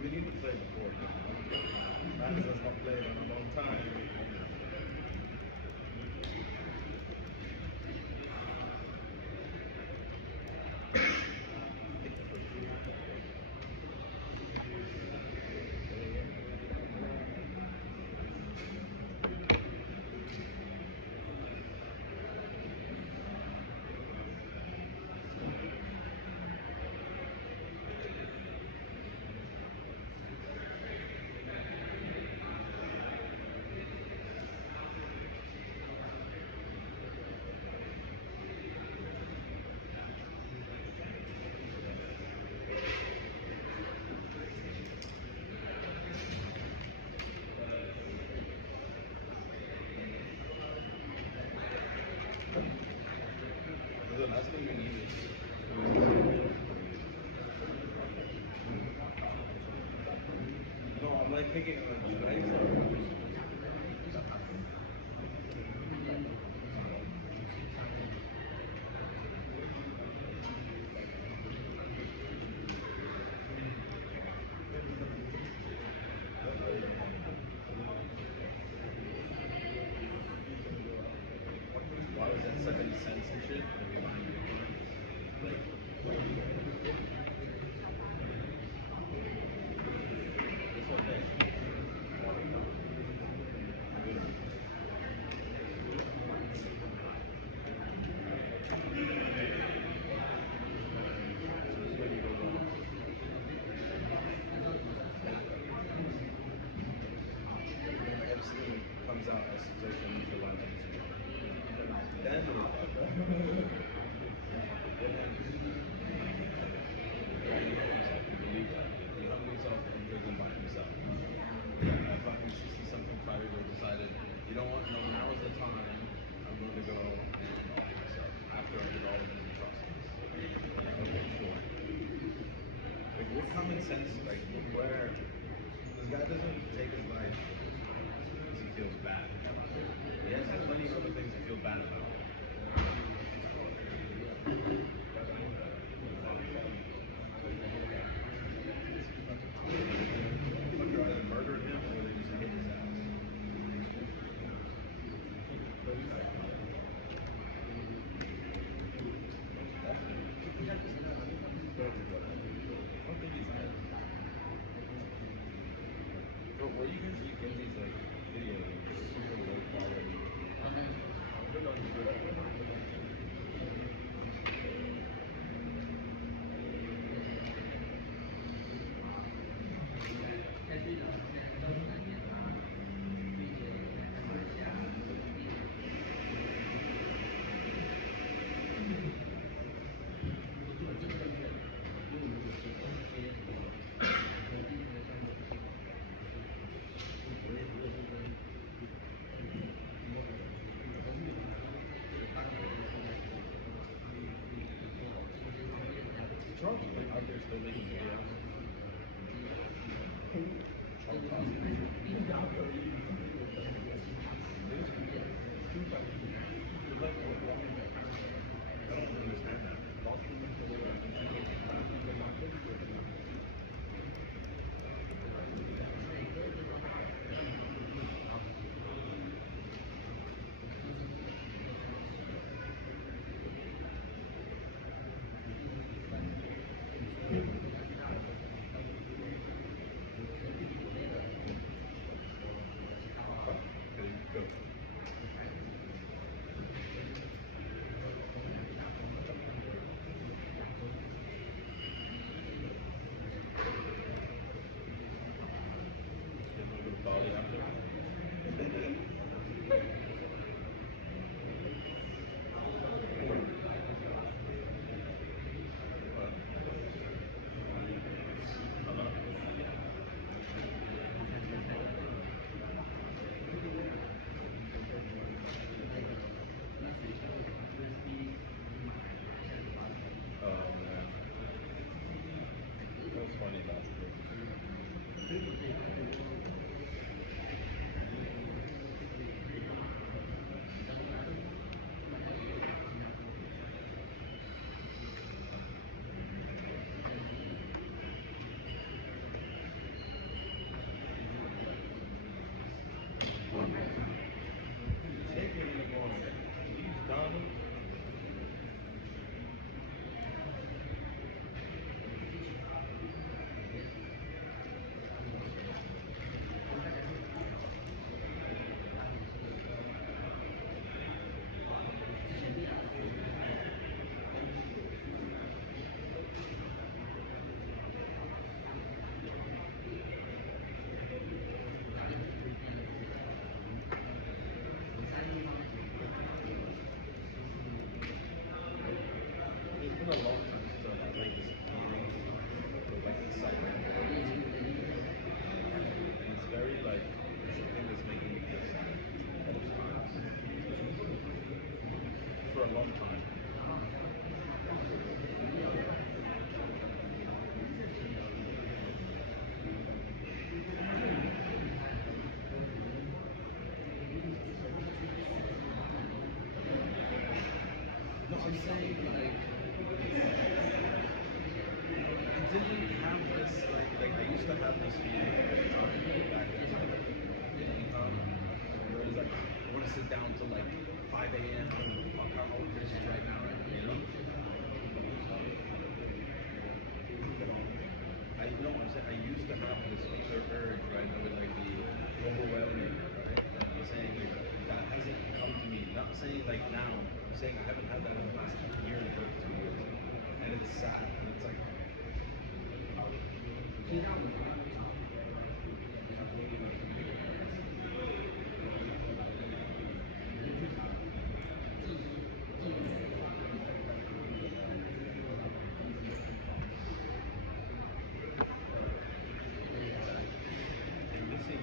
We need to play before. Matters has not played in a long time. The last thing we need is. No, I'm like thinking like, should I start? Why was that second censorship? It's okay. Epstein comes out as social media. Then sense like where this guy doesn't take his life because he feels bad. He has plenty of other things to feel bad about. Motherfucker either murdered him or they just hit his ass. I don't think he's dead. Bro, where you get these like videos like super low quality? Charles is like out there still making videos. Charles Dawson. I don't understand that. Okay, go. Get a little body after. Oh man, that was funny last week. Take it in the morning. He's done. It's been a long time since I had like this feeling or like excitement. And it's very like it's the thing that's making me feel sad most times. For a long time. No, I'm saying like I didn't have this like I used to have this feeling every time back in where it's like I want to sit down till like 5 a.m. Fuck how old this is right now, you know? I know I'm saying I used to have this other urge, right? That would like be overwhelming, right? I'm saying like that hasn't come to me. Not saying like now. I'm saying I haven't had that in the past year and a half, 2 years, and it's sad. And it's like I'm missing.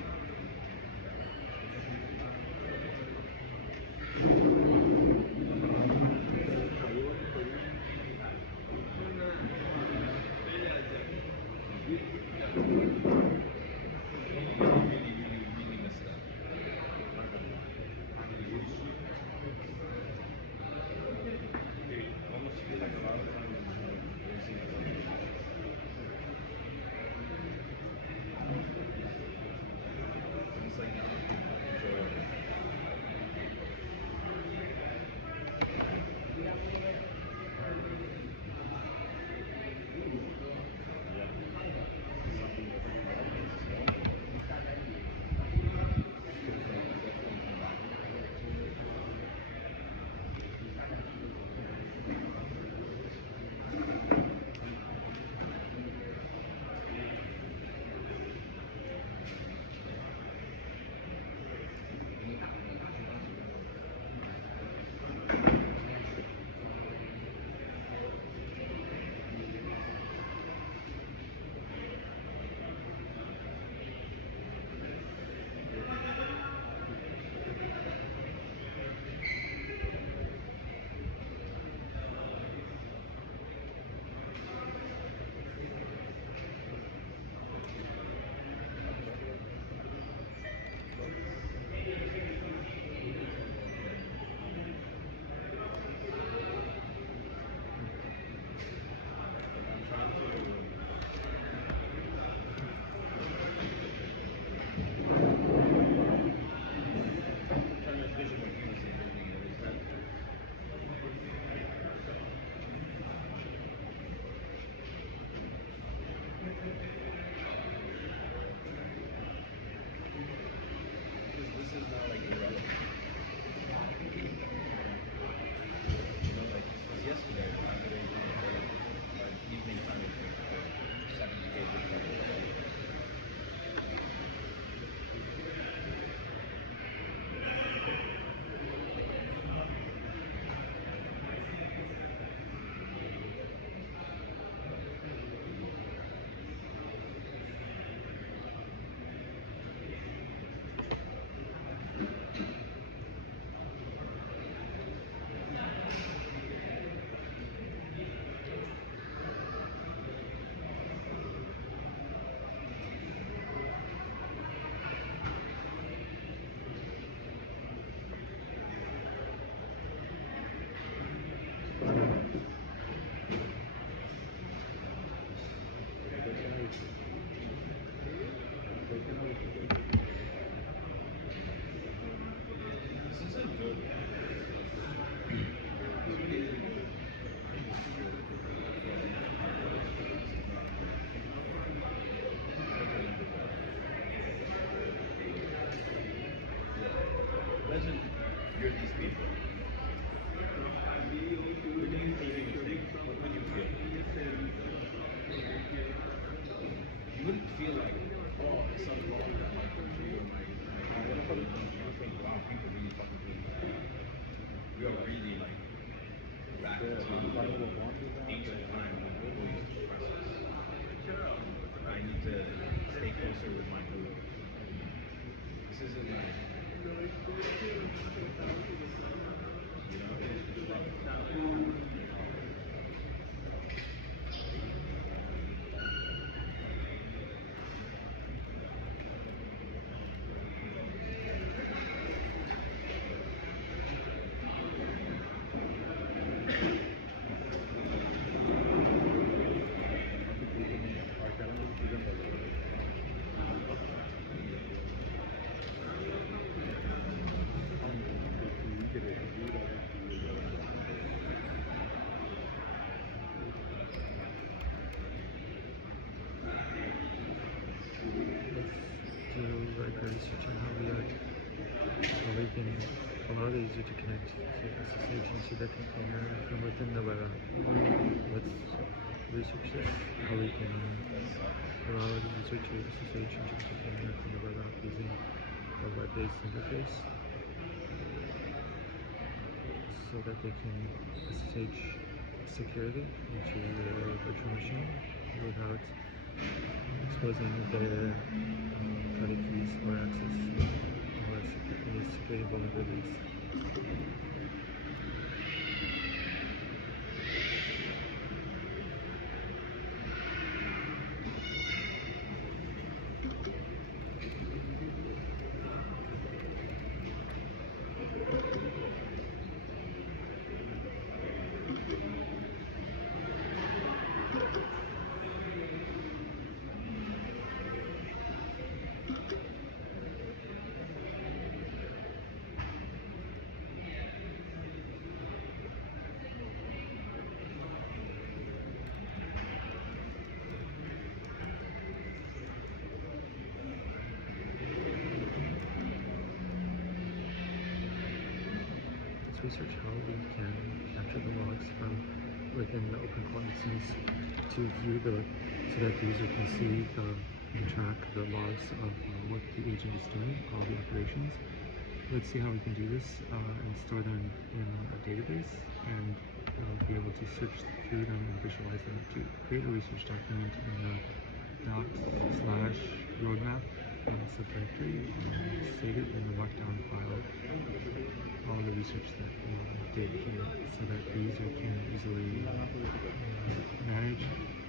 is now like irrelevant. Like it's yesterday, today's evening time is like 70 pages. Imagine you're these people. What do you think? What would you feel? You wouldn't feel like, oh, some wrong that my country or my you think, wow, people really fucking do this. We are really like back to ancient times when people used to oppress us. I need to stay closer with my group. This isn't like, research on how we can allow the user to connect to SSH into the container from within the web app. Let's research this, how we can allow the user to SSH into the container from the web app using a web-based interface so that they can SSH securely into their virtual machine without exposing their private keys or access or any security vulnerabilities. Research how we can capture the logs from within the OpenClaw instance to view so that the user can see and track the logs of what the agent is doing, all the operations. Let's see how we can do this and store them in a database and be able to search through them and visualize them to create a research document in the docs/roadmap subdirectory and save it in the markdown file, all the research that we did here, so that the user can easily manage,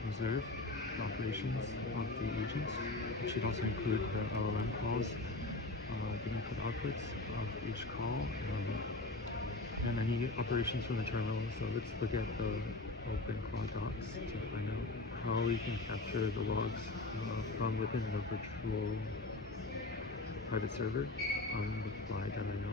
observe the operations of the agents. It should also include the LLM calls, the input outputs of each call, and any operations from the terminal. So let's look at the OpenClaw docs to find out how we can capture the logs from within the virtual private server on the fly.io.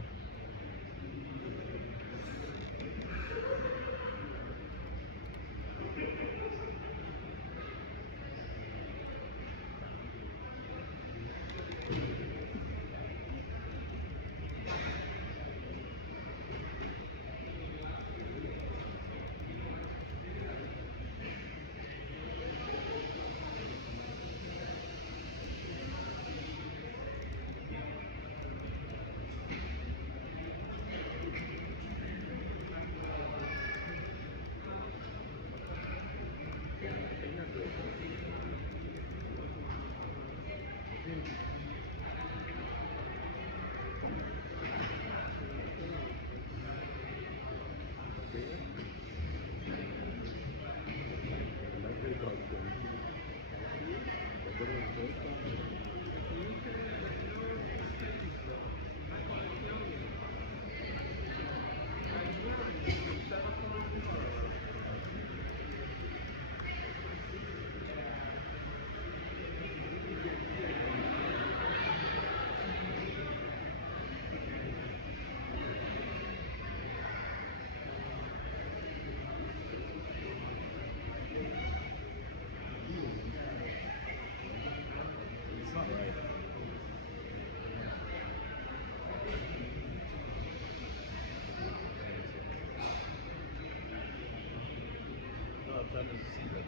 trying to see like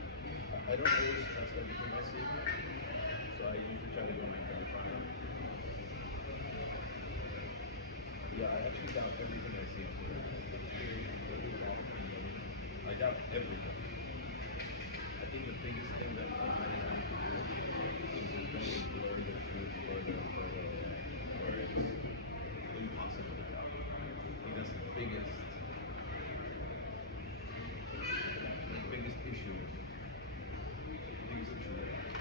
I don't always trust everything I see, so I usually try to go like verify it. Yeah, I actually doubt everything I see. I doubt everything. I think the biggest thing that I have to do is just don't explore the truth further and further away, where it's impossible to doubt. I think that's the biggest issue. Biggest issue that I have.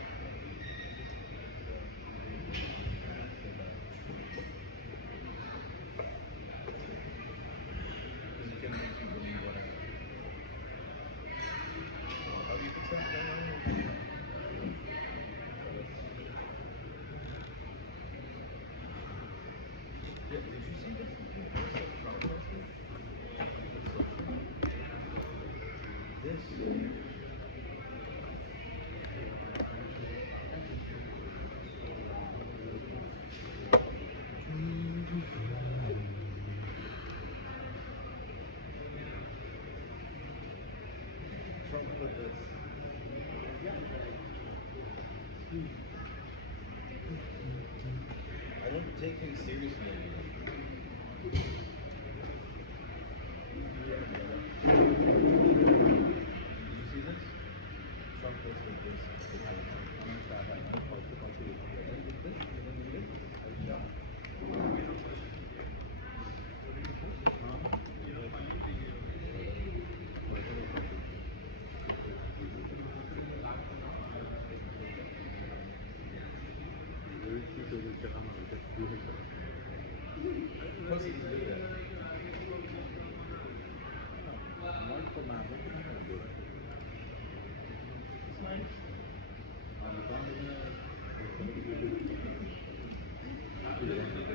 Because it can make you believe whatever. How do you fix that? Yeah, did you see the freaking post that Trump posted? This. Trump put this. I don't take him seriously anymore. Did you see this? Trump posted this. Posted to do that. It's nice.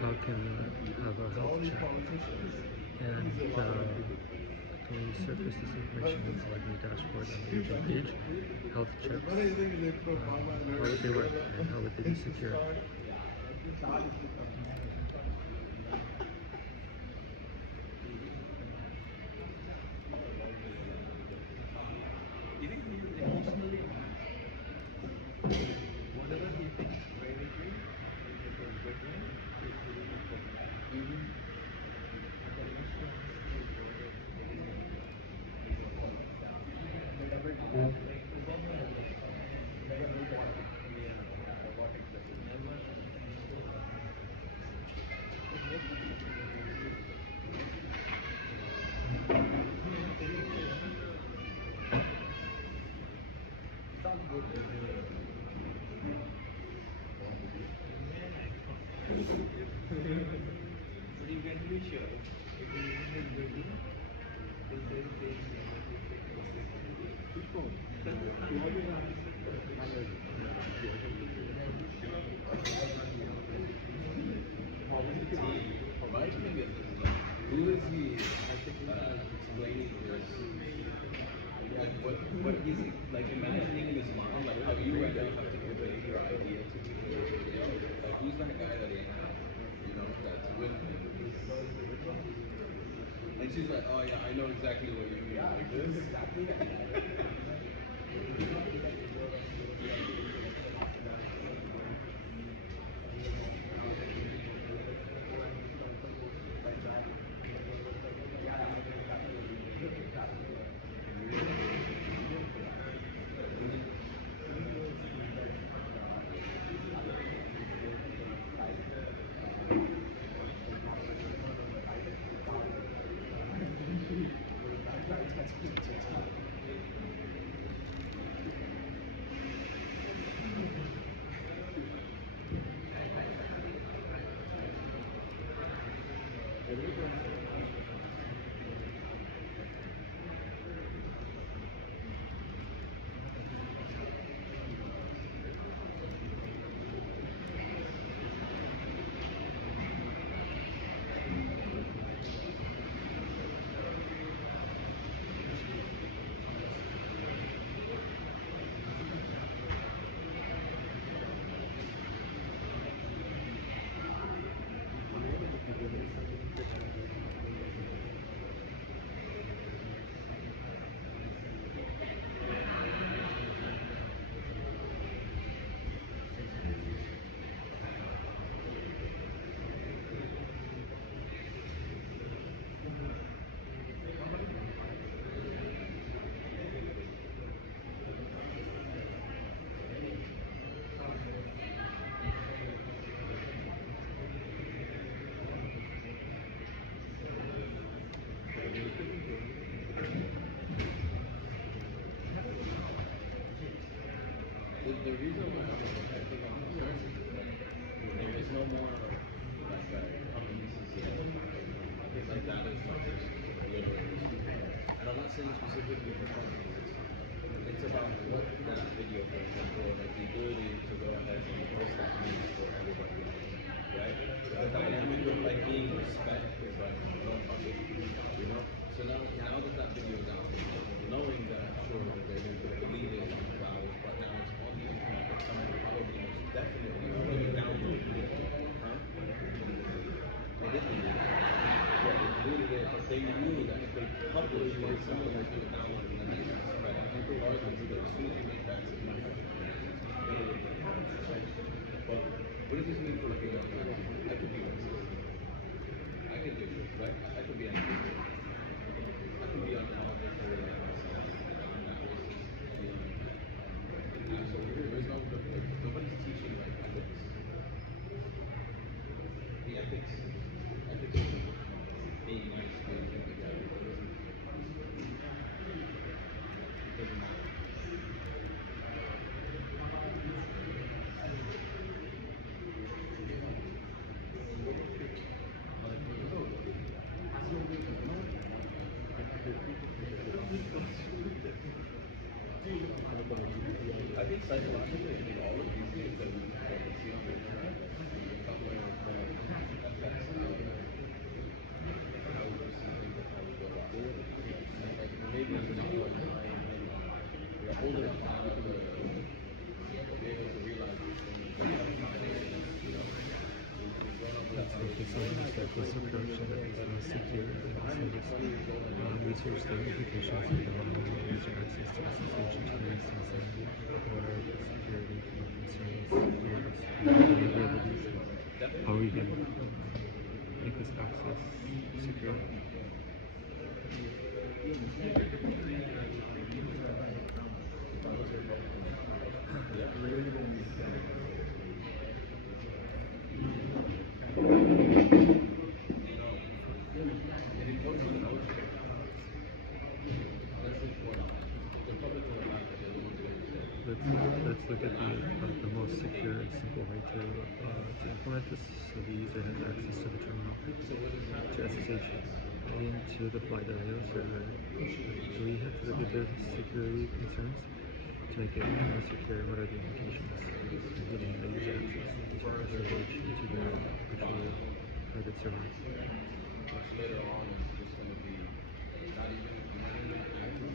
How can have a All health these check politicians. and can we surface this information on the dashboard on the agent page? Health checks, how would they work and how would they be secure? You think he's emotionally whatever he thinks privately is a good thing? You can be sure if you is building, then there is my thing is like, who is he explaining this? Like what he's like imagining in his mind, like how you right now have to convey your idea to people. Like who's that guy that he has, that's with him? And she's like, oh yeah, I know exactly what you mean. Like this. specifically for conferences. It's about what that video, for example, like the ability to go ahead and post that means for everybody else, right? The dynamic of like being respect is like don't touch it, you know. So now that that video is out, knowing that sure that they're going to delete it on the clouds, but now it's on the internet, that someone probably most definitely already downloaded it, huh? They did delete it. Yeah, they deleted it, but they knew that if they published it, someone was going to download it and then it's going to spread. Regardless, but as soon as you make that statement, right? But what does this mean for like a young man? I could be racist. I could do this, right? I could be anything. I could be uneducated like myself. I'm not racist. Absolutely. There's no, like, nobody's teaching like ethics. The ethics of being nice, being things like that. It doesn't matter. I think psychologically, I mean, all of these things that we see on the internet, come with affects how we perceive things and how we go about it. And like maybe it's not like we're old enough now to be able to realize these things. You know, we've grown up with That's that. like this almost like this approach that is most secure and also this research the implications of user access to SSH tools and some or security concerns with vulnerabilities. How we can make this access secure. Let's look at the most secure and simple way to implement this so the user has access to the terminal, to SSH into the fly.io server. Do we have to look at the security concerns to make it more secure? What are the implications of getting the user access to SSH into the actual private server? Which later on is just going to be not even active.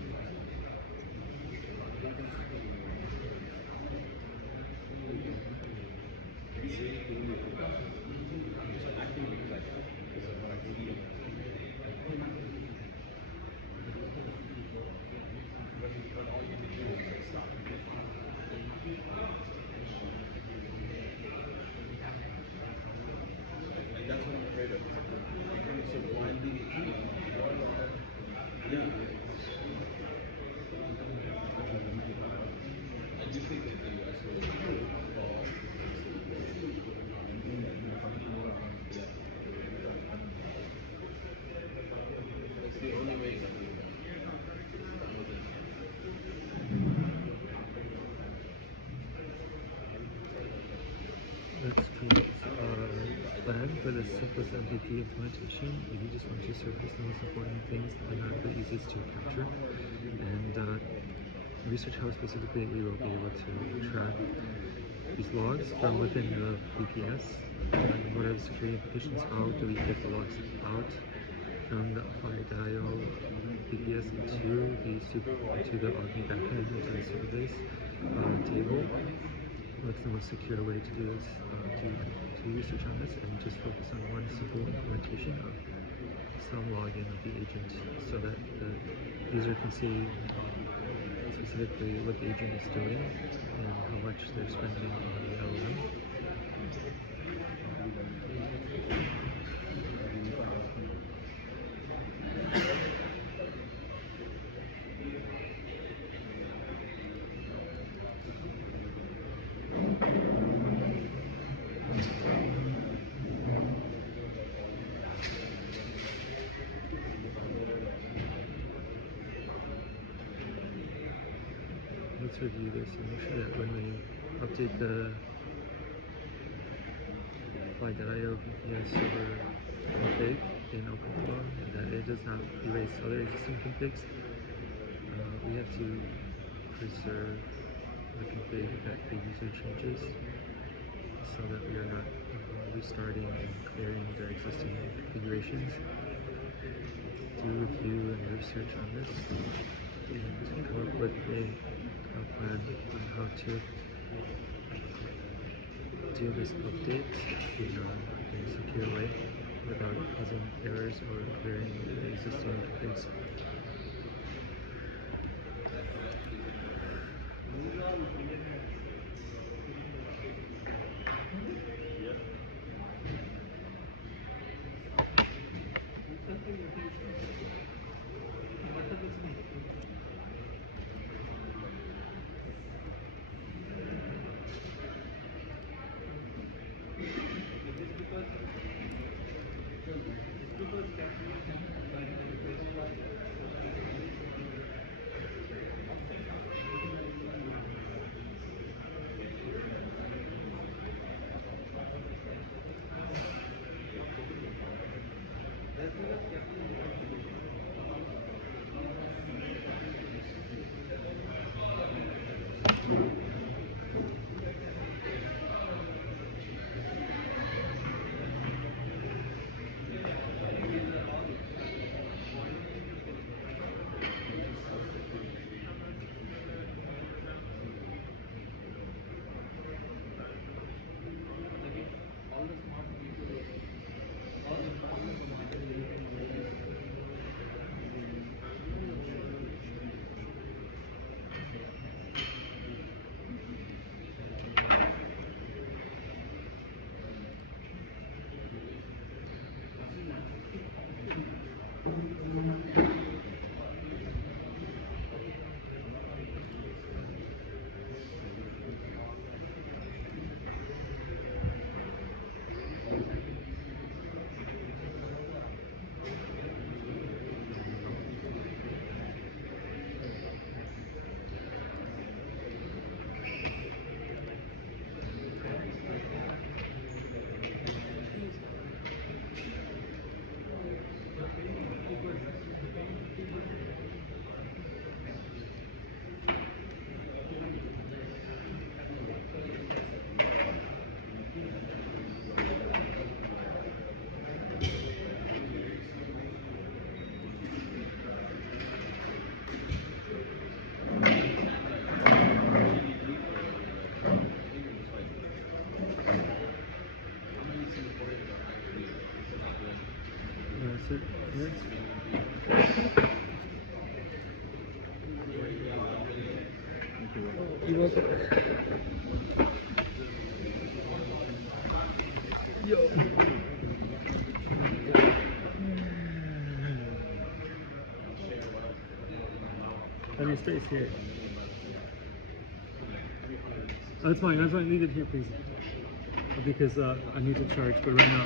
And that's what I'm afraid of. Becoming so blindly, yeah. I do think that the US will fall. Yeah. That's the only way that we will. Let's create a plan for the simplest MPP implementation. If you just want to surface the most important things that are the easiest to capture, and Research Hub specifically, we will be able to track these logs from within the VPS. And what are the security implications? How do we get the logs out from the Fly.io VPS into the Ogni backend, into the server base table? What's the most secure way to do this, to research on this, and just focus on one simple implementation of some login of the agent so that the user can see specifically what the agent is doing and how much they're spending on the LLM. Let's review this and make sure that when we update the Fly.io VPS server config in OpenFlow, that it does not erase other existing configs. we have to preserve the config that the user changes so that we are not restarting and clearing the existing configurations. Do review and research on this and come up with a plan on how to do this update in a secure way without causing errors or clearing the existing configs. That's it. You're welcome. Yo. Have your space here. Oh, that's fine. Leave it here, please. Because I need to charge, but right now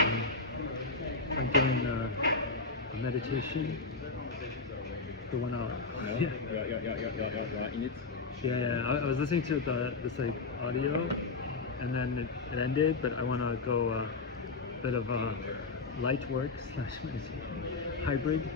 I'm doing a meditation for 1 hour. Yeah. In it. Yeah. I was listening to this like audio, and then it ended. But I want to go a bit of a light work / hybrid.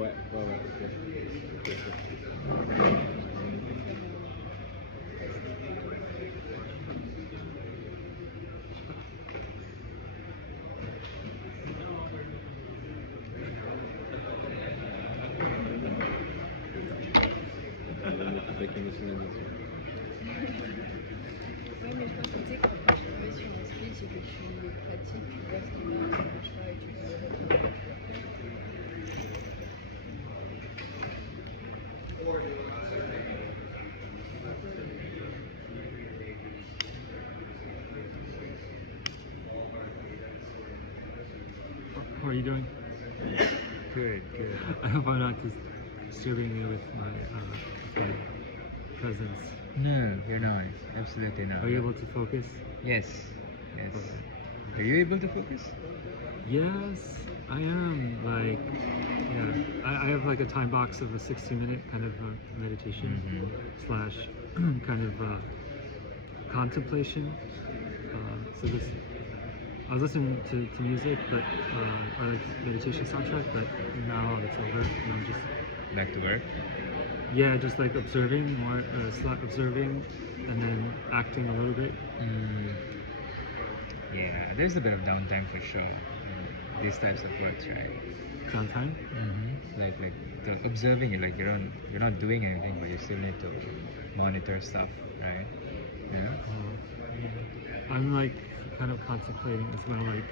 Ouais, ok. Avec une nationalisation. Ouais, mais je pense que tu sais, quand tu es sur un speech et que tu le pratiques, tu vois ce qui marche pas et tu le How are you doing? Good, good. I hope I'm not disturbing you with my presence. No, you're not. Absolutely not. Are you able to focus? Yes, yes. Okay. Are you able to focus? Yes, I am. Like, yeah, I have like a time box of a 60-minute kind of meditation slash kind of contemplation. So this, I was listening to music, but or like meditation soundtrack, but now it's over, and I'm just Back to work? yeah, just like observing more, observing, and then acting a little bit. Yeah, there's a bit of downtime for sure. These types of works, right? Downtime. Like the observing it, like you're not doing anything, but you still need to monitor stuff, right? Yeah. I'm like kind of contemplating as well, like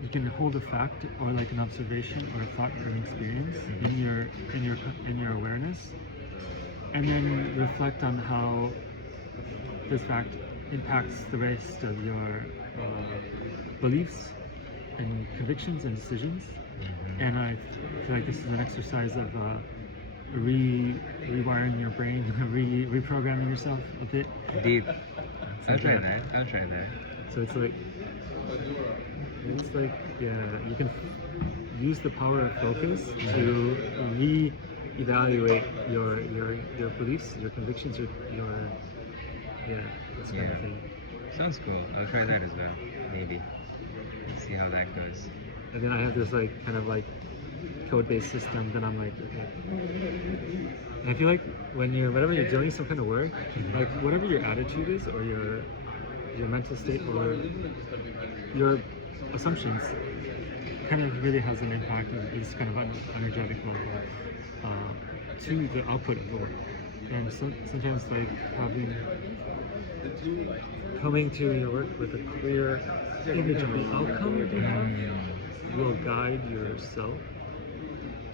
you can hold a fact or like an observation or a thought or an experience in your awareness, and then reflect on how this fact impacts the rest of your beliefs and convictions and decisions. And I feel like this is an exercise of rewiring your brain, reprogramming yourself a bit. Deep. I'll like try that. that. I'll try that. So it's like yeah, you can use the power of focus to re-evaluate your beliefs, your convictions, your this kind of thing. Sounds cool. I'll try that as well. Maybe. See how that goes. And then I have this like kind of like code-based system that I'm like, okay. And I feel like whenever you're doing some kind of work, like whatever your attitude is or your mental state or your assumptions kind of really has an impact. It's kind of energetical to the output of the work. And sometimes like coming to your work with a clear image of the outcome you have will guide yourself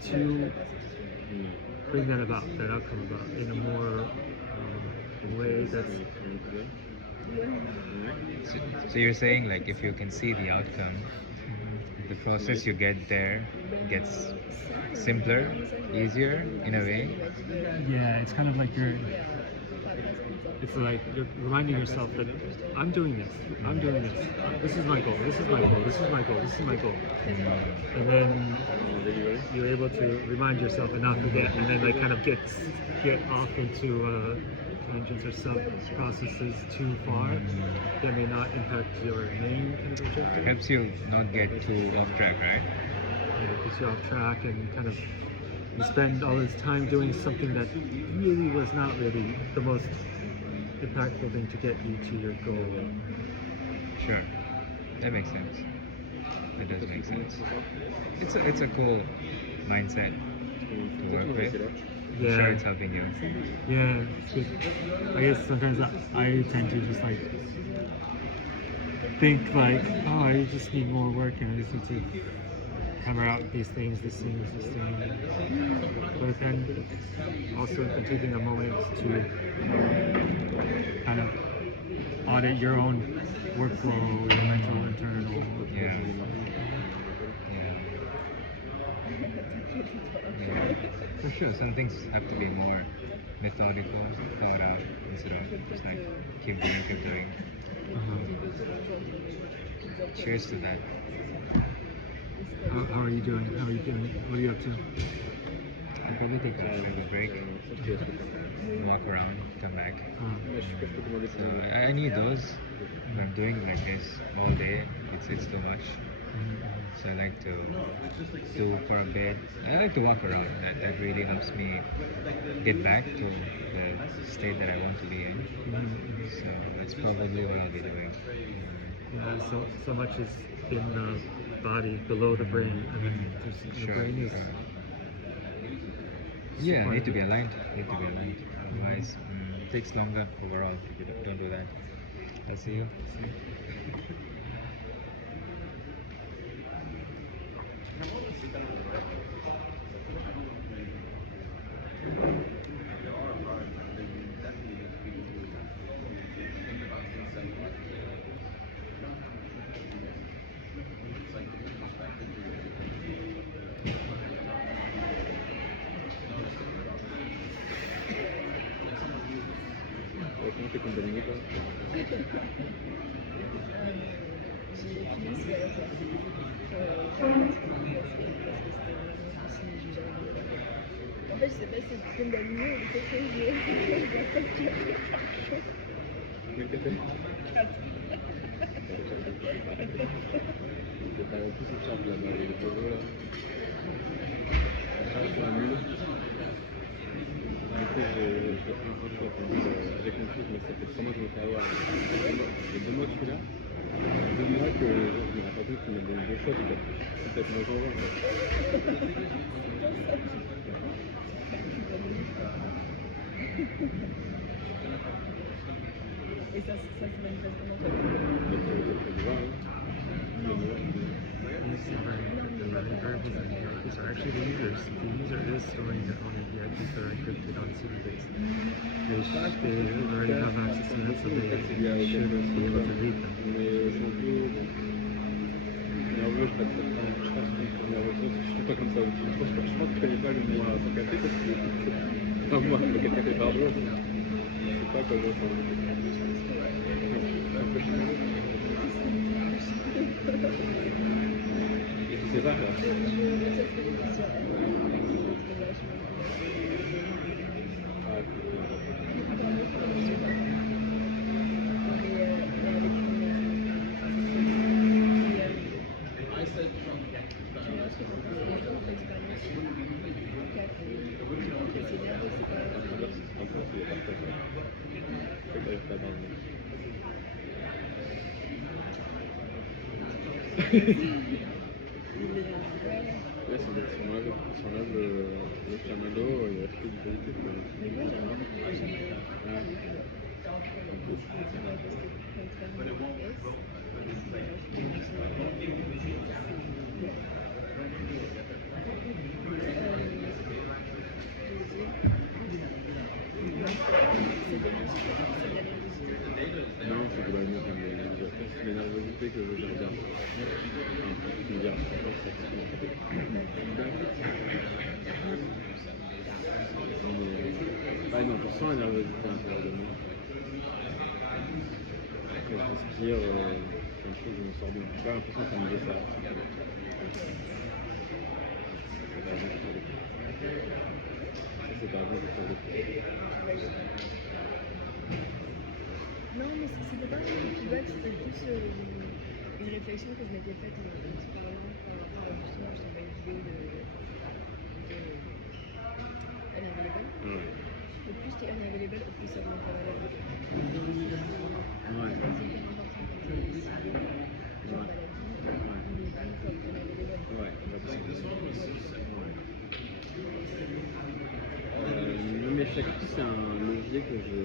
to bring that outcome about in a more way that's So you're saying like if you can see the outcome, the process you get there gets simpler, easier in a way. yeah, it's kind of like you're reminding yourself that I'm doing this, this is my goal, this is my goal, this is my goal, this is my goal. And then you're able to remind yourself and not forget, and then like kind of get off into tangents or sub-processes too far that may not impact your main kind of objective. Helps you not get too off track, right? Yeah, gets you off track and kind of you spend all this time doing something that really was not really the most impactful thing to get you to your goal. Sure, that makes sense. That does make sense. It's a cool mindset to work with. Yeah. Sure, it's helping you. Yeah, it's good. I guess sometimes I tend to just like think like, oh, I just need more work and I just need to hammer out these things, this thing. But then also taking a moment to kind of audit your own workflow, your mental, internal. Yeah. For sure, some things have to be more methodical, thought out, instead of just like keep doing. Cheers to that. How are you doing? How are you feeling? What are you up to? I'll probably take a break, walk around, come back. So I need those. If I'm doing like this all day, it's too much. So I like to do for a bit. I like to walk around. That really helps me get back to the state that I want to be in. So that's probably what I'll be doing. Yeah, so much is in the body below the brain. I mean, the Sure. brain is. Yeah, need to be aligned. Need to be aligned. Otherwise, it takes longer overall if you don't do that. I'll see you. Comment t'es condamné toi? J'ai fini ce voyage-là. J'ai arrêté parce que c'était vraiment possible, j'ai jamais. En fait, je sais pas si c'est condamné ou quelque chose de. Mais qu'est-ce que t'es? J'ai pas plus de charge là-bas, les pauvres là. La charge sur la mule. Du coup, j'ai fait un peu j'ai compris, mais ça fait 3 mois que je me fais avoir. J'ai 2 mois que je suis là. 2 mois que genre, je me rends pas compte qu'ils me donnent 2 shots, c'est peut-être moi j'en vois. Et ça se manifeste comment toi? Donc, ça se voit, hein. The running variables and hierarchies are actually the users. The user is storing their own APIs that are encrypted on CDBase. They already have access to that, so they should be able to read them. Mais je suis un peu nerveux, je passe pas de temps. Je pense que je suis nerveux, je suis pas comme ça aussi. Je pense que je connais pas le meilleur à son café parce que enfin, moi, je me fais 4 cafés par jour. Je sais pas comment ça va. Et tu sais pas là. Là, si on enlève le chamallow, il reste que du positif. Mais moi, j'aimerais beaucoup que j'aille Ah. Non, c'est globalement comme c'est la nervosité que je gère bien. Tu me diras, non, pour sens la nervosité à l'intérieur de moi. Quand je respire, comme chose, je me sors bien. J'ai pas l'impression que ça me dessert. C'est pas avant de faire des choses. Non, mais c'était pas un feedback, c'était plus une réflexion que je m'étais faite en te parlant par rapport justement, je t'envoie une vidéo de Unavailable. Ouais. Le plus t'es unavailable, au plus ça augmente la valeur de ton. Ouais. C'est hyper important quand t'es ici, genre maladie, mais une fois que t'es unavailable. Ouais, non mais chaque coup c'est un levier que je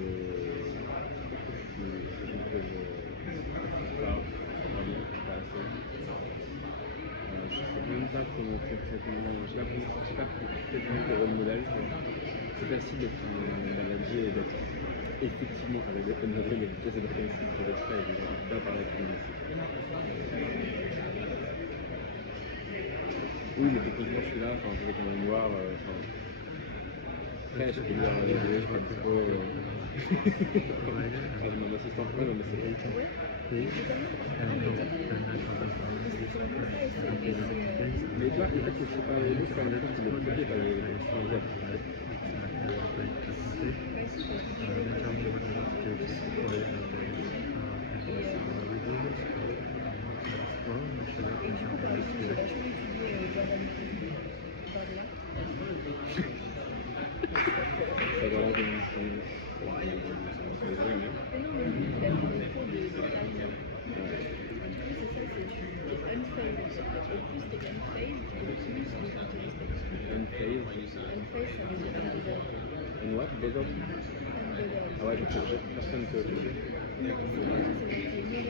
parle vraiment pas assez. Je sais même pas comment concrètement, je sais pas concrètement le rôle modèle. C'est facile d'être une maladie et d'être effectivement avec des peines d'avril, mais c'est d'être comme ça, d'être prêt, je ne pas parler avec lui. Oui, mais techniquement je suis là, enfin je vais quand même voir. Après, je peux dire désolé, je suis pas dispo. Mon assistante, ouais, mais c'est pas ici. Mais toi, en fait, c'est pas les autres, c'est pas les autres qui m'ont copié, pas les Well, sur les yeux, même. Mais non, mais lui, il a pris le cours de Paris. Ouais. Du coup, c'est ça, c'est tu es unfazed. Au plus t'es unfazed, au plus les gens te respectent. Unfazed. Unfazed, ça veut dire unbothered. And what? Bothered? Unbothered. Ah ouais, personne te touche. Non, c'est vrai, c'est ignoré.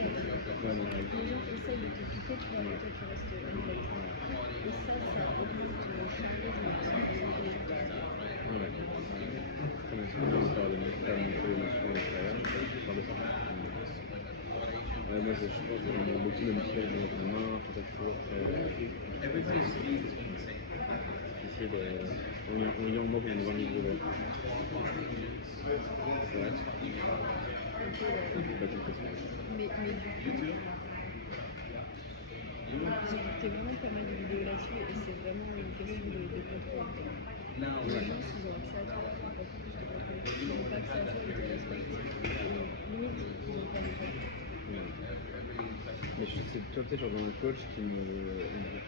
Ouais, non, ouais. Les gens essayent de t'occuper, tu vois, mais toi tu restes unfazed. Et ça augmente le charisme et la sensibilité des gens. Ouais. Comme est-ce qu'on peut faire de faire monter l'émotion à l'extérieur? Je parle de ça. Ouais, moi je pense que j'aime beaucoup même si j'ai dans ma main, faut être toujours très difficile. On y en manque dans un livre de c'est vrai. Pas tout à fait. Mais du coup, j'ai écouté vraiment pas mal de vidéos là-dessus et c'est vraiment une question de contrôle. Les gens, s'ils ont accès à toi, ils ont pas plus de contrôle. S'ils n'ont pas accès à toi, ils te respectent. Et limite, ils n'ont pas de contrôle. Mais c'est toi peut-être genre dans un coach qui me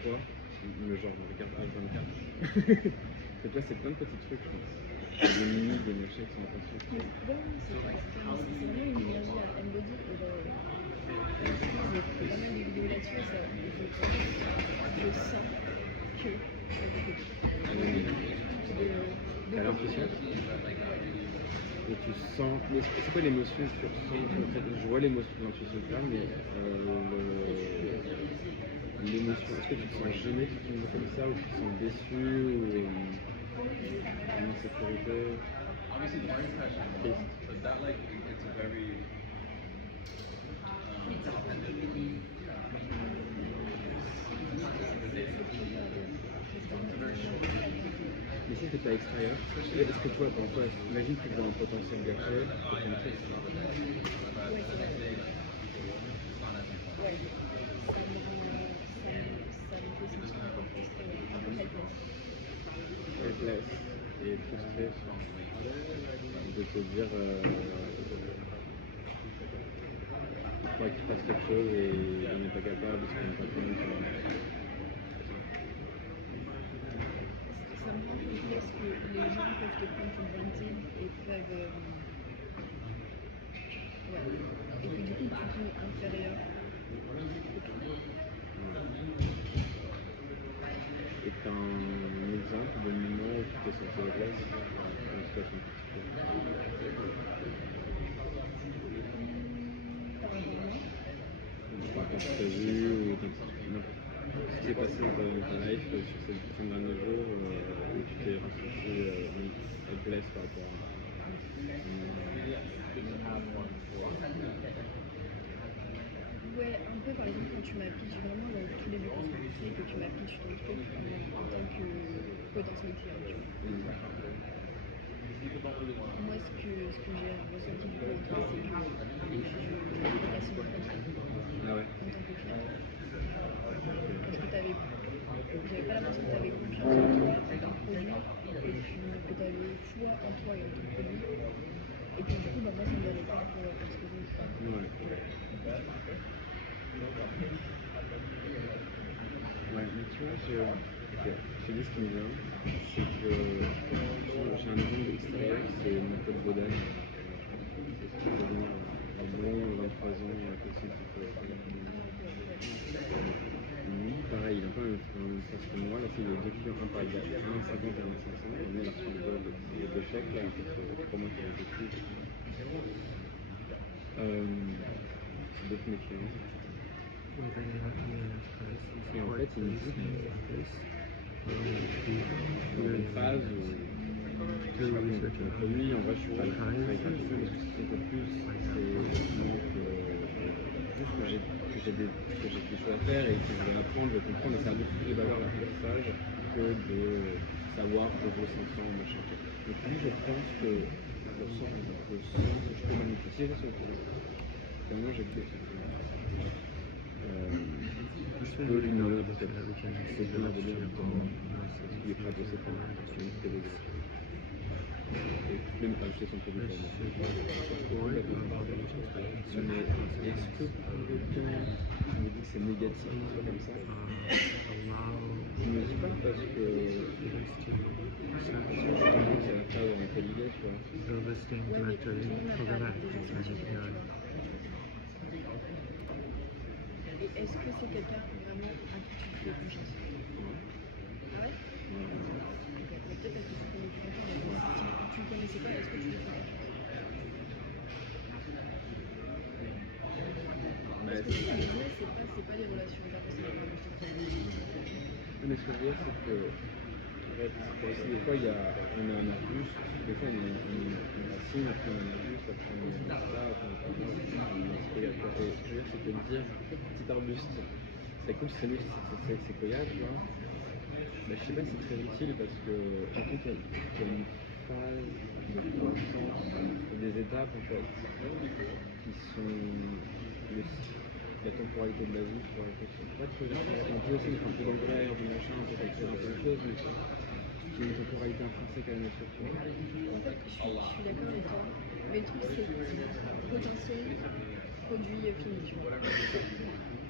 voit, me genre me regarde H24. C'est toi c'est plein de petits trucs, je pense. Des mimiques, des machins qui sont en fonction. Ouais, c'est vraiment une énergie à embody. Et genre, j'ai fait pas mal de vidéos là-dessus et ça, je sens que c'est beaucoup. T'as l'impression et tu sens. Mais c'est quoi l'émotion que tu ressens? En fait, je vois l'émotion, l'intuition de ça, mais l'émotion, est-ce que tu te sens gêné quand tu me dis comme ça, ou tu te sens déçu, ou une insécurité? Triste. Mais si c'est pas extérieur, est-ce que toi, pour toi, imagine que tu vois un potentiel gâché, c'est comme triste. Ouais, ça me fait sentir un peu frustrée, un peu helpless. Helpless et frustré de te dire il faudrait qu'il fasse quelque chose et on n'est pas capable, parce qu'on n'est pas connu. Ça me rend complexe que les gens peuvent te prendre pour granted et peuvent. Ouais. Et que du coup, tu te sens inférieur. Et t'as un exemple de moment où tu t'es senti helpless dans une situation particulière? Quand tu t'as vu ou ce qui s'est passé dans ta life sur ces 5 derniers jours où tu t'es ressenti helpless par rapport à Ouais, un peu par exemple quand tu m'as pitch vraiment dans tout début quand tu m'as pitché, que tu m'as pitch ton truc en tant que potentiel client, tu vois. Moi, ce que j'ai ressenti du coup en toi, c'est que je dépasse mon potentiel Ah ouais. en tant que client. Parce que j'avais pas l'impression que tu avais confiance en toi, en ton produit, et que tu avais foi en toi et en ton produit, et que du coup, bah, moi, ça me donnait pas pour faire ce que je veux faire. Ouais. Ouais, mais tu vois, je dis ce qui me vient, c'est que j'ai un exemple extérieur, c'est mon pote Bodan. C'est un bon 23 ans, petit lui, pareil, il a pas la même sens que moi. Là, c'est les deux clients, un par exemple, un 50 et un 500. On est là sur le vol de chèques, là, il fait 3 mois qu'il a vécu. D'autres mes clients. Et en fait, il me dit dans une phase où je sais pas comment tu l'as produit, en vrai je suis pas très gratifié parce que c'est un peu plus, c'est justement que j'ai des choses à faire et que je vais apprendre, je vais comprendre, et ça a beaucoup plus de valeur l'apprentissage que de savoir que je veux 500 machin. Donc lui je pense que je sens que je peux magnifier sur le produit. Et moi j'ai plus je peux lui demander parce que c'est bien de dire il est prêt à bosser pour moi, parce qu'il est très et même pas acheter son produit pour moi. Mais est-ce que pour autant je me dis que c'est négatif qu'il soit comme ça? Je me dis pas parce que justement c'est la phase dans laquelle il est, tu vois. marketing Ouais, mais director tout le in monde n'a pas programmatic. des It's aspects like, humains, tu vois. Et est-ce que c'est quelqu'un vraiment à qui tu fais confiance? Ah ouais? Ok, mais peut-être parce que tu connais plus longtemps, mais si tu le connaissais pas, est-ce que tu lui fais confiance? Bah, Parce que si le business, c'est pas les relations interpersonnelles, comme je te disais. mais ce que je veux dire, c'est que en fait, aussi, des fois, on a un arbuste, des fois, on racine, après on a un arbuste, après on est là, après on est là, on est séquoia. Et ce que je veux dire, c'est que dire petit arbuste, c'est cool, c'est lui, c'est séquoia, tu vois. Mais je sais pas si c'est très utile parce que par contre, il y a une phase de croissance, des étapes en fait, qui sont la temporalité de la vie, je crois, pas trop on peut aussi mettre un peu d'engrais, du machin, on peut écrire un peu de choses, mais qui est une temporalité intrinsèque à la nature. Tu vois. En fait, je suis d'accord avec toi, mais le truc, c'est potentiel, produit fini, tu vois.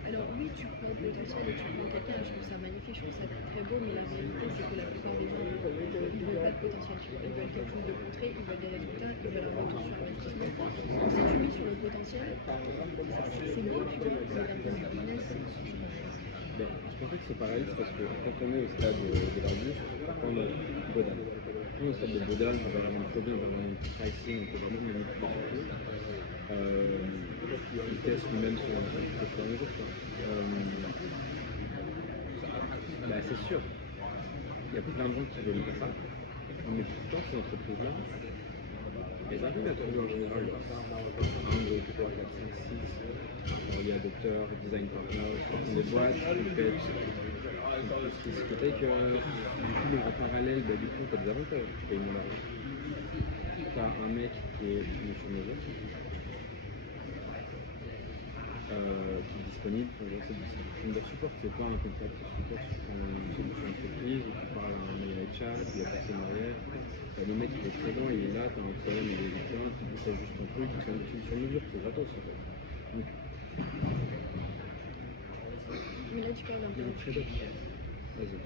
Alors oui, tu prends le potentiel et tu prends quelqu'un, je trouve ça magnifique, je trouve ça très beau, mais la réalité, c'est que la plupart des gens, ils veulent pas de potentiel, tu vois. Ils veulent quelque chose de concret, ils veulent des résultats, ils veulent un retour sur investissement. Donc si tu mets sur le potentiel, c'est beau, tu vois, mais d'un point de vue business, c'est Ben, je pensais que c'est pareil, c'est parce que quand on est au stade de l'arbuste, on est Bodal. Quand on est au stade de Bodal, on va vraiment trop bien, on va vraiment pricing, on peut vraiment manipuler sur tout. Il teste lui-même son fur et à mesure. Bah, c'est sûr, il y a plein de gens qui veulent pas ça, mais pourtant ces entreprises-là, elles arrivent à trouver en général leur 1, 2, 3, 4, 5, 6 early adopteurs, design partners, qui font des boîtes, qui pètent, qui se taker. Du coup, en parallèle, bah, du coup, tu as des avantages. Tu payes moins d'argent. Tu as un mec qui est sur mesure, qui est disponible pour lancer du support. C'est pas un contact support, tu prends une solution entreprise, ou tu parles à un mail chat, il y a personne derrière. Le mec il est présent, il est là, tu as un problème, il est différent, tu dis c'est juste ton truc, c'est une sur mesure, c'est gratos en fait. Donc, mais là, tu parles d'un il y a un peu. trade-off. Vas-y.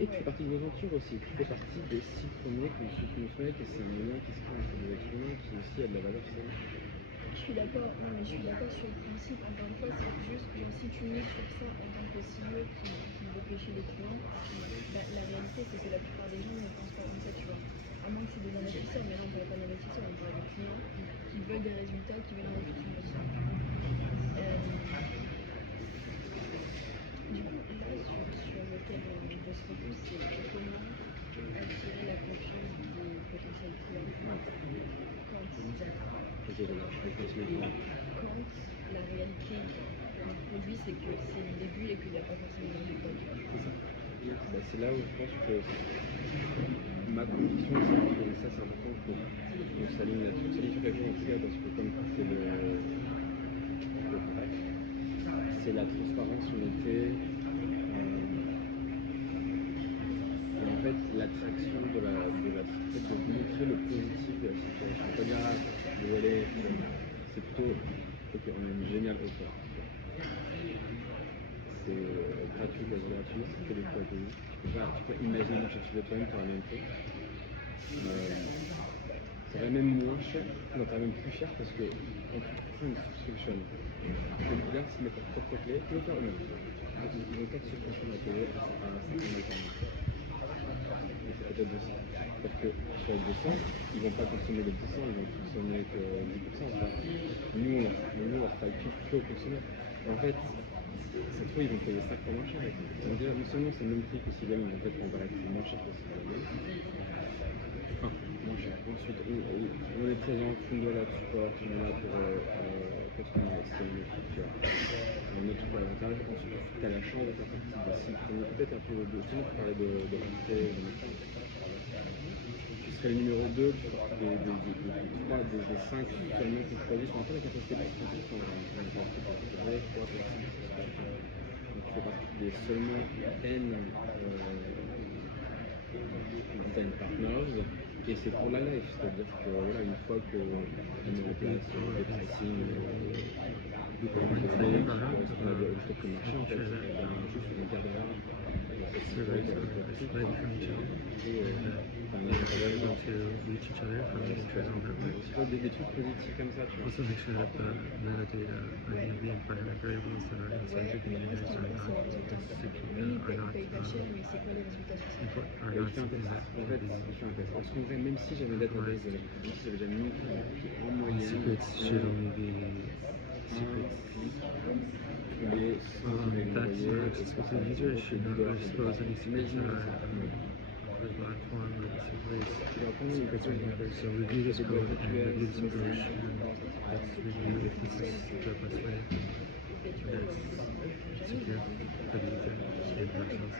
Et tu fais partie de l'aventure aussi, tu fais partie des 6 premiers qui ont su construire, et c'est un lien qui se crée entre les êtres humains qui aussi a de la valeur. Je suis d'accord, non mais je suis d'accord sur le principe, encore une fois, c'est juste, genre si tu mets sur ça en tant que CEO qui veut pêcher les clients, bah, la réalité c'est que la plupart des gens ne pensent pas comme ça, tu vois. À moins que c'est des investisseurs, mais là on ne parle pas d'investisseurs, on parle de clients qui veulent des résultats, qui veulent un retour sur investissement. Du coup, là sur lequel on veut se focus, c'est comment attirer la confiance des potentiels clients. Quand la réalité du produit, c'est que c'est le début et qu'il n'y a pas forcément de résultat. Bah, c'est là où je pense que ma conviction, c'est que ça, c'est important qu'on s'aligne là-dessus. C'est sur quelque chose en tout cas, parce que comme c'est le contact, c'est la transparence, l'honnêteté. Et en fait, l'attraction de montrer le positif de la situation. Pas dire, ah, désolé, c'est plutôt, ok, on a une géniale offre. C'est gratuit, quasi gratuit, c'est que des fois payé. Tu peux imaginer que tu veux toi-même, tu auras même fait. Ça va même moins cher, non, ça va même plus cher parce que quand tu prends une subscription, les clients se mettent leur propre clé, ils vont faire eux-mêmes. Ils vont pas de subscription à payer à 50 000 par mois. Et c'est peut-être 200. Parce que sur les 200, ils vont pas consommer les 200, ils vont consommer que 10%. Nous, on leur facture que au consommateur. En fait, cette fois, ils vont payer 5 fois moins cher. Donc déjà, non seulement c'est le même prix que si jamais, mais en fait, on va l'acheter moins cher que si jamais. Enfin, moins cher. Ensuite, on est présent, on est là de support, on est là pour continuer à essayer le truc, tu vois. On a tout l'avantage. Ensuite, tu as la chance de faire partie des 6 premiers. Peut-être un peu de tout le monde parlait de rentrer, de machin. Tu serais le numéro 2 des 3, des 5 seulement qui choisissent. On n'a pas la capacité de 30%. On est parti pour 3, 4, 5, 6. Donc tu fais partie des seulement N design partners. Et c'est pour la life, c'est-à-dire que voilà, une fois qu'on met en place des pricing, qui correspondent à des stocks de marché, en fait, juste on gardera cette servers are isolated from each other, and they're able to reach each other from internal networks. Tu vois, des trucs positifs comme ça, tu vois. Also make sure that the metadata, the environment variables that are inside Ouais, the mais moi, ce containers qui are m'intéresse, c'est not, les résultats. Oui, are not paye pas cher, mais c'est quoi les résultats sur ça? are Et not je fais un something test. that En fait, je fais un test. Parce qu'en vrai, même si j'avais un database, si j'avais déjà mis en moyenne, secrets should only be secrets. That's exclusive users should not expose any secrets that are on the platform or the secrets remember. So review this code and review this approach, and let's review if this is the best way and it's secure for the user and for ourselves.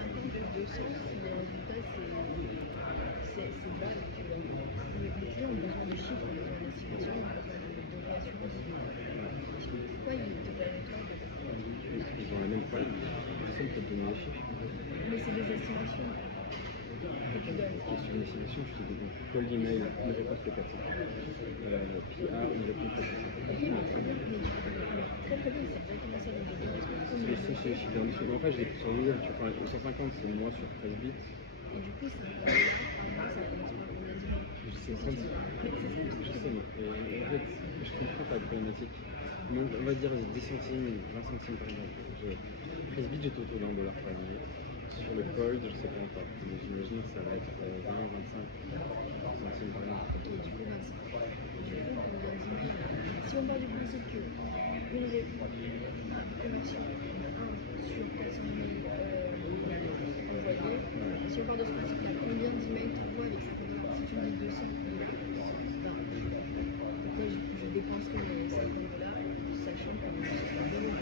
50 plus 200, si le résultat c'est vague, tu vois. Les clients ont besoin de chiffres, ont besoin d'estimation, ont besoin de réassurance. Pourquoi ils te donnent toi ils ont la même problème. Personne ne peut te donner les chiffres. Mais c'est des estimations que tu donnes. Sur une estimation, je te dis donc, cold email, une réponse de 400. PR, une réponse de 400. Ok, mais très bien, mais très très bien, c'est exactement ça dont j'ai besoin. C'est les chiffres en dessous. En fait, je l'ai pris sur Google, tu vois, 150, c'est moi sur 13 bits. Et du coup, ça par mois, ça commence par combien de jours? Je sais, mais en fait, je comprends ta problématique. Donc, on va dire 10 centimes, 20 centimes par exemple. 13 bits, j'étais autour d'un dollar par minute. Sur le cold, je sais pas encore. Mais j'imagine que ça va être 20 ou 25 centimes par minute. Ok, du coup, 25. Du coup, combien d'emails? Si on part du principe que une réponse commerciale, sur 400 emails envoyés, si on part de ce principe-là, combien d'emails t'envoies avec 50 $? Si tu me dis 200, ben, ok, je dépenserai mes 50 $, sachant que ce sera 0 $.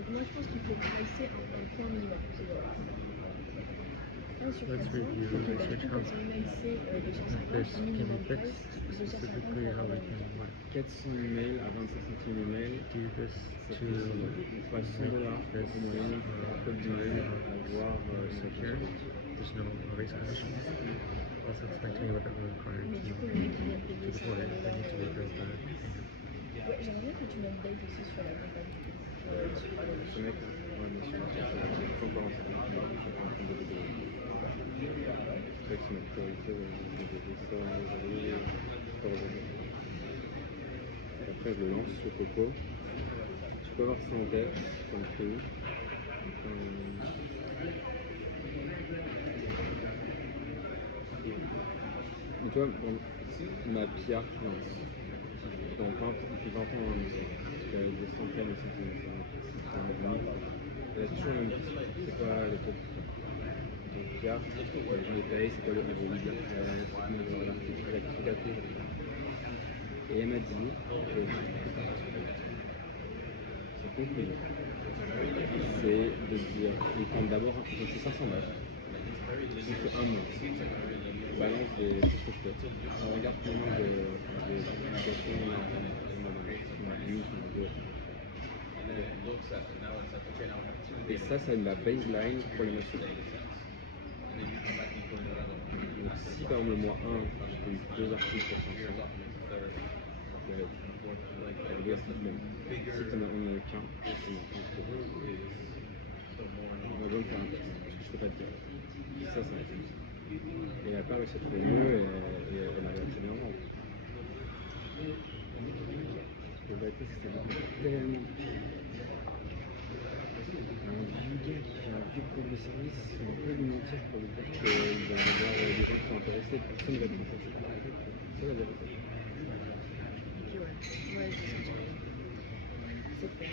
Donc moi, je pense qu'il faut pricer un point minimum. C'est voilà. 1 sur 400, Let's review ok, the bah, du search coup, comme how c'est email, c'est this 250, can minimum be fixed, price, 250 specifically how we can 400 emails à 25 centimes email, do this ça to fait 100 $. $100 this en moyenne par code d'email à avoir more secure. There's no erase conditions. Also explain to me what that will require mais du coup, to le mec, il vient de payer deploy 500 it. I need to $. reverse that. Ouais, j'aimerais bien que tu m'updates aussi sur la compagnie. Sur Ce mec, ouais, bien sûr, je suis encore en train de développer. C'est vrai que c'est ma priorité de développer ça aujourd'hui, pas aujourd'hui. Après, je le lance sur Coco. Tu peux avoir ça en tête, comme prix. Et toi, ma PR finance, depuis 20 ans, hein, parce qu'avec des centaines et centaines de centaines, elle a toujours la même question. C'est quoi le taux de PR? Donc PR, les gens les payent, c'est quoi le ROI de la presse, comment on va l'article, elle a tout appelé. Et elle m'a dit que sa conclusion, c'est de dire, ils prennent d'abord, donc c'est 500 balles, on fait un mois, balance des tout ce que je fais. On regarde combien d'applications on a mis, on a deux. Et ça, c'est ma baseline pour les machines. Donc si par exemple le mois 1, je fais 2 articles pour 500, ça va être bon. Si on en a qu'un, on a besoin de faire un petit peu, je peux pas te dire. Ça va être juste. Et la part, elle s'est trouvée mieux et elle arrive assez bien en vente. Parce que la vérité, c'est que ça coûte tellement un vieux gars qui fait un vieux produit de service, on va pas lui mentir pour lui dire qu'il va y avoir des gens qui sont intéressés, personne ne va être intéressé. C'est la vérité. Ok, ouais. Ouais, je sais. C'est clair.